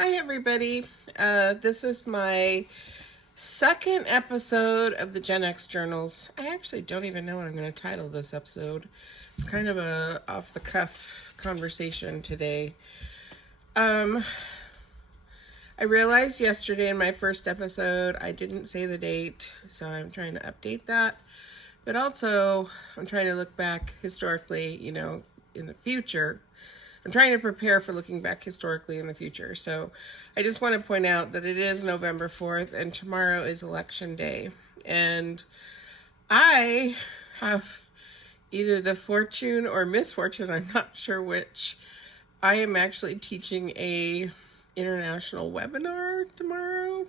Hi, everybody. This is my second episode of the Gen X Journals. I actually don't even know what I'm going to title this episode. It's kind of a off-the-cuff conversation today. I realized yesterday in my first episode I didn't say the date, so I'm trying to update that. But also, I'm trying to look back historically, in the future. I'm trying to prepare for looking back historically in the future. So I just want to point out that it is November 4th and tomorrow is election day. And I have either the fortune or misfortune, I'm not sure which. I am actually teaching a international webinar tomorrow.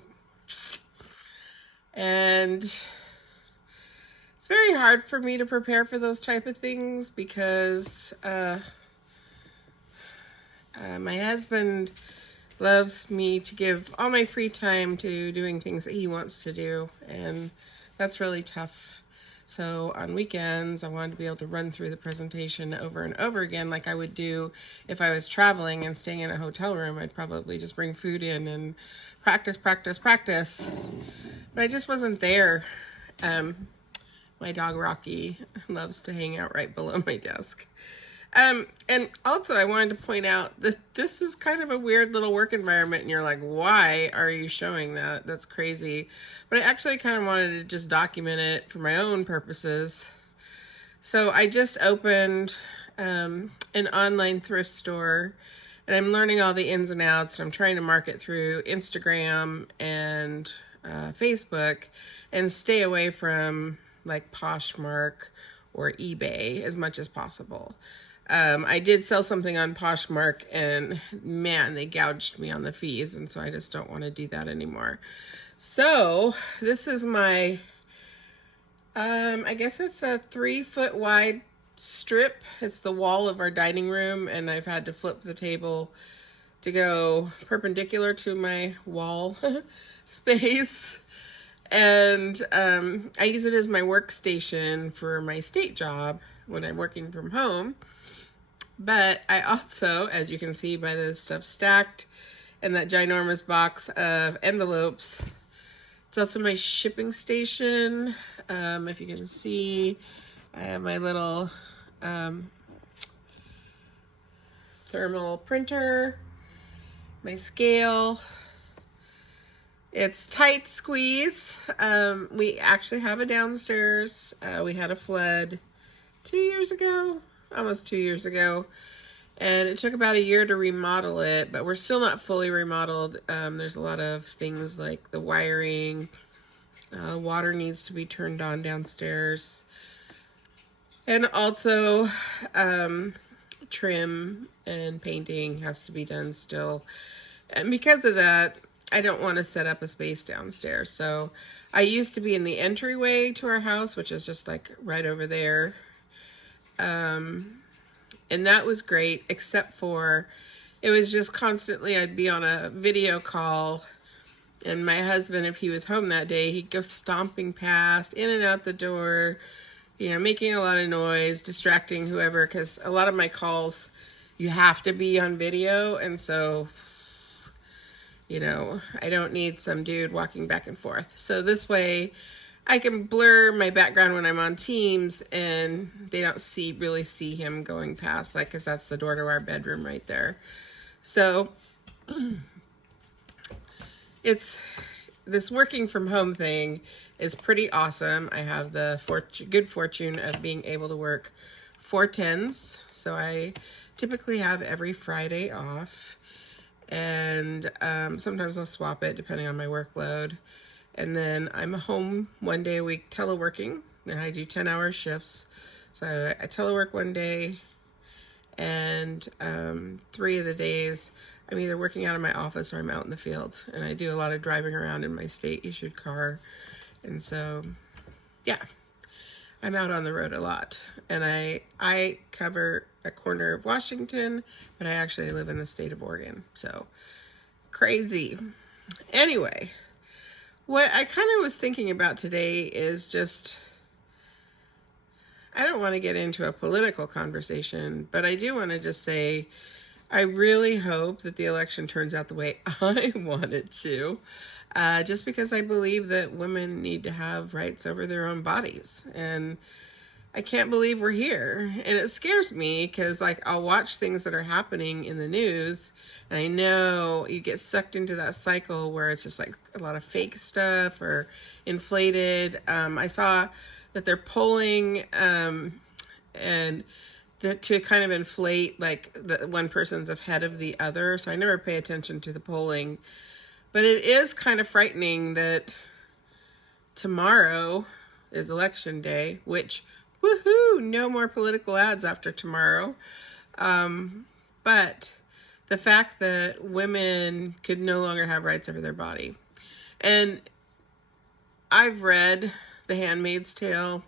And it's very hard for me to prepare for those type of things because my husband loves me to give all my free time to doing things that he wants to do, and that's really tough. So on weekends, I wanted to be able to run through the presentation over and over again like I would do if I was traveling and staying in a hotel room. I'd probably just bring food in and practice. But I just wasn't there. My dog Rocky loves to hang out right below my desk. And also I wanted to point out that this is kind of a weird little work environment, and you're like, why are you showing that? That's crazy. But I actually kind of wanted to just document it for my own purposes. So I just opened an online thrift store, and I'm learning all the ins and outs. I'm trying to market through Instagram and Facebook and stay away from like Poshmark or eBay as much as possible. I did sell something on Poshmark, and man, they gouged me on the fees, and so I just don't want to do that anymore. So this is my, I guess it's a 3-foot wide strip. It's the wall of our dining room, and I've had to flip the table to go perpendicular to my wall space. And I use it as my workstation for my state job when I'm working from home. But I also, as you can see by the stuff stacked and that ginormous box of envelopes, it's also my shipping station. If you can see, I have my little thermal printer, my scale. It's tight squeeze. We actually have a downstairs. We had a flood 2 years ago. Almost 2 years ago, and it took about a year to remodel it, but we're still not fully remodeled. There's a lot of things like the wiring, water needs to be turned on downstairs, and also trim and painting has to be done still. And because of that, I don't want to set up a space downstairs. So I used to be in the entryway to our house, which is just like right over there. And that was great, except for it was just constantly, I'd be on a video call, and my husband, if he was home that day, he'd go stomping past, in and out the door, making a lot of noise, distracting whoever, because a lot of my calls, you have to be on video, and so, I don't need some dude walking back and forth. So this way, I can blur my background when I'm on Teams, and they don't really see him going past, like, because that's the door to our bedroom right there. So this working from home thing is pretty awesome. I have the good fortune of being able to work 4/10s, so I typically have every Friday off, and sometimes I'll swap it depending on my workload. And then I'm home one day a week teleworking, and I do 10-hour shifts. So I telework one day, and 3 of the days I'm either working out of my office or I'm out in the field. And I do a lot of driving around in my state-issued car. And so, yeah, I'm out on the road a lot. And I cover a corner of Washington, but I actually live in the state of Oregon. So, crazy. Anyway. What I kind of was thinking about today is just, I don't want to get into a political conversation, but I do want to just say I really hope that the election turns out the way I want it to, just because I believe that women need to have rights over their own bodies. And I can't believe we're here. And it scares me because, like, I'll watch things that are happening in the news. And I know you get sucked into that cycle where it's just like a lot of fake stuff or inflated. I saw that they're polling and to kind of inflate, like, the one person's ahead of the other. So I never pay attention to the polling. But it is kind of frightening that tomorrow is election day, which, woohoo, no more political ads after tomorrow. But the fact that women could no longer have rights over their body. And I've read The Handmaid's Tale.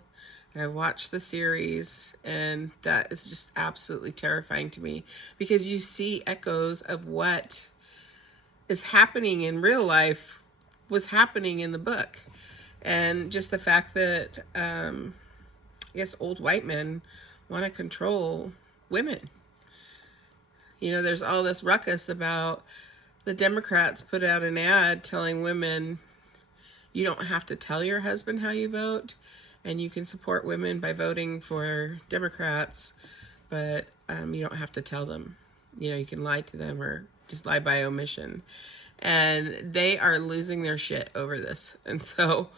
I watched the series, and that is just absolutely terrifying to me because you see echoes of what is happening in real life was happening in the book. And just the fact that, I guess, old white men want to control women. You know, there's all this ruckus about the Democrats put out an ad telling women, you don't have to tell your husband how you vote. And you can support women by voting for Democrats, but you don't have to tell them. You know, you can lie to them or just lie by omission. And they are losing their shit over this. And so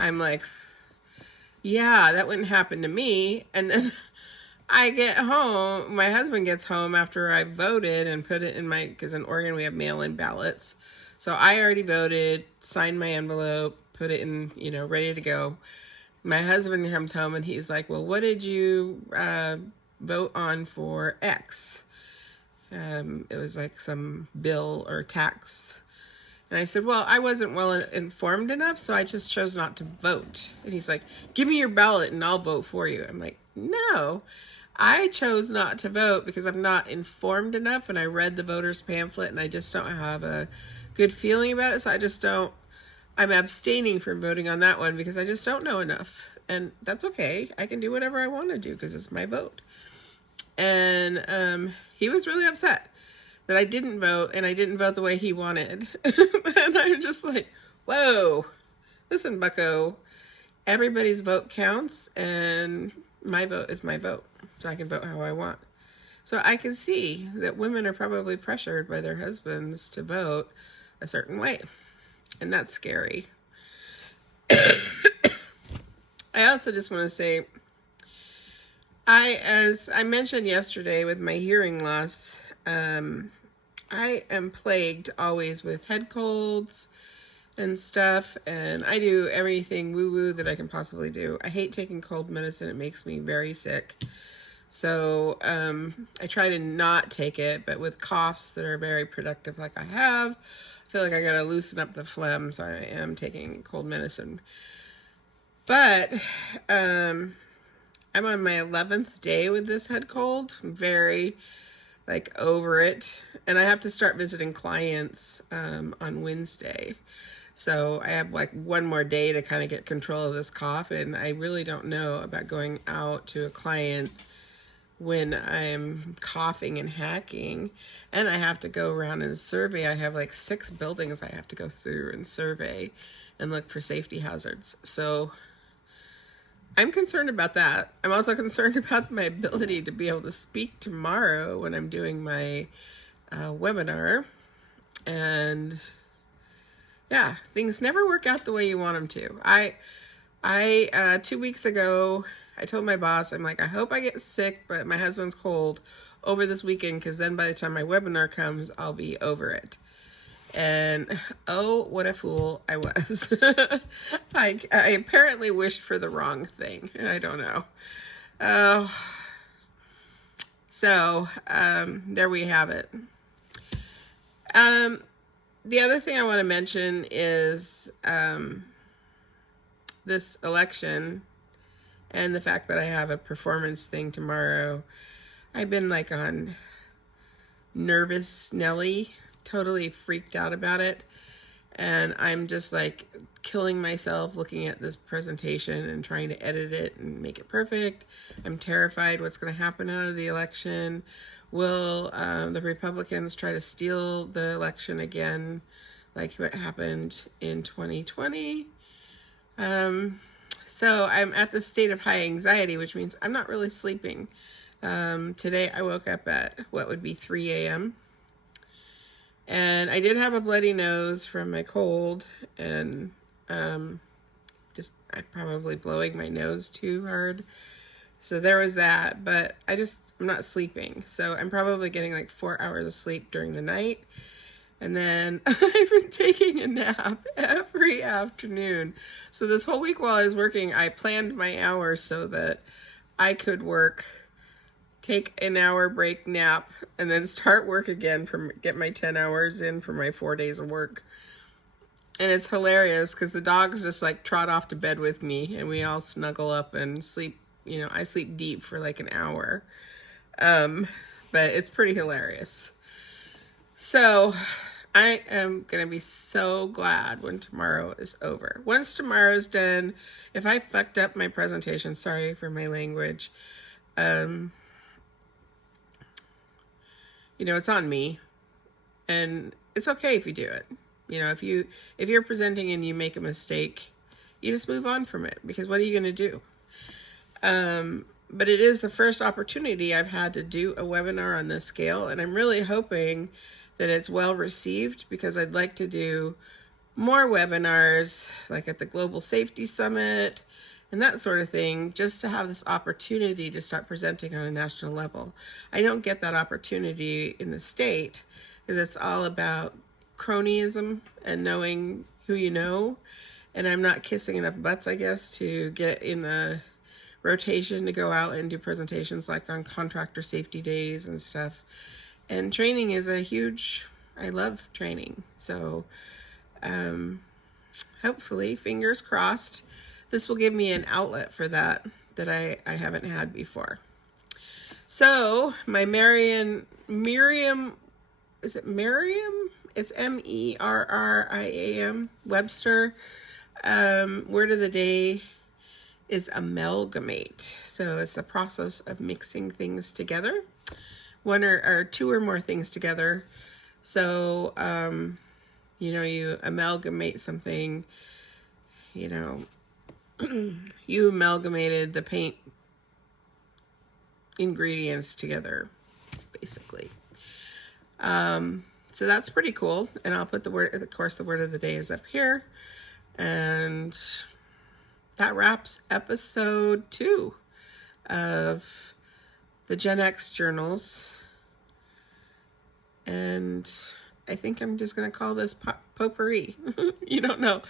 I'm like, yeah, that wouldn't happen to me. And then I get home, my husband gets home after I voted and put it in because in Oregon we have mail-in ballots. So I already voted, signed my envelope, put it in, you know, ready to go. My husband comes home and he's like, well, what did you vote on for X? It was like some bill or tax. And I said, well, I wasn't well informed enough, so I just chose not to vote. And he's like, give me your ballot and I'll vote for you. I'm like, no, I chose not to vote because I'm not informed enough. And I read the voter's pamphlet and I just don't have a good feeling about it. So I'm abstaining from voting on that one because I just don't know enough. And that's okay. I can do whatever I want to do because it's my vote. And he was really upset that I didn't vote, and I didn't vote the way he wanted. And I'm just like, whoa, listen, bucko, everybody's vote counts, and my vote is my vote, so I can vote how I want. So I can see that women are probably pressured by their husbands to vote a certain way, and that's scary. I also just want to say, as I mentioned yesterday with my hearing loss, I am plagued always with head colds and stuff, and I do everything woo-woo that I can possibly do. I hate taking cold medicine. It makes me very sick. So I try to not take it, but with coughs that are very productive like I have, I feel like I gotta loosen up the phlegm, so I am taking cold medicine. But I'm on my 11th day with this head cold. I'm very, over it. And I have to start visiting clients on Wednesday. So I have, one more day to kind of get control of this cough. And I really don't know about going out to a client when I'm coughing and hacking. And I have to go around and survey. I have 6 buildings I have to go through and survey and look for safety hazards. So I'm concerned about that. I'm also concerned about my ability to be able to speak tomorrow when I'm doing my webinar. And yeah, things never work out the way you want them to. I 2 weeks ago, I told my boss, I'm like, I hope I get sick, but my husband's cold over this weekend, because then by the time my webinar comes, I'll be over it. And oh, what a fool I was. I apparently wished for the wrong thing. I don't know. So there we have it. The other thing I want to mention is this election and the fact that I have a performance thing tomorrow. I've been on nervous Nelly, totally freaked out about it. And I'm just like killing myself looking at this presentation and trying to edit it and make it perfect. I'm terrified what's going to happen out of the election. Will the Republicans try to steal the election again, like what happened in 2020? So I'm at the state of high anxiety, which means I'm not really sleeping. Today I woke up at what would be 3 a.m. And I did have a bloody nose from my cold, and just I'm probably blowing my nose too hard. So there was that, but I'm not sleeping. So I'm probably getting like 4 hours of sleep during the night. And then I've been taking a nap every afternoon. So this whole week while I was working, I planned my hours so that I could work, take an hour break, nap, and then start work again, get my 10 hours in for my 4 days of work. And it's hilarious because the dogs just like trot off to bed with me and we all snuggle up and sleep. You know, I sleep deep for like an hour. But it's pretty hilarious. So I am going to be so glad when tomorrow is over. Once tomorrow's done, if I fucked up my presentation, sorry for my language, you know, it's on me, and it's okay if you do it. You know, if you're presenting and you make a mistake, you just move on from it, because what are you going to do? But it is the first opportunity I've had to do a webinar on this scale, and I'm really hoping that it's well received, because I'd like to do more webinars, like at the Global Safety Summit and that sort of thing, just to have this opportunity to start presenting on a national level. I don't get that opportunity in the state, because it's all about cronyism and knowing who you know, and I'm not kissing enough butts, I guess, to get in the rotation to go out and do presentations like on contractor safety days and stuff. And training is a huge, I love training. So hopefully, fingers crossed, this will give me an outlet for that I haven't had before. So my Miriam, is it Miriam? It's Merriam Webster. Word of the day is amalgamate. So it's the process of mixing things together, one or two or more things together. So, you know, you amalgamate something, you know, you amalgamated the paint ingredients together, basically. So that's pretty cool. And I'll put the word, of course, the word of the day is up here. And that wraps episode 2 of the Gen X journals. And I think I'm just going to call this potpourri. You don't know.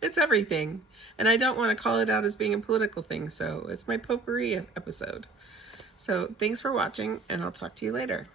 It's everything. And I don't want to call it out as being a political thing. So it's my potpourri episode. So thanks for watching, and I'll talk to you later.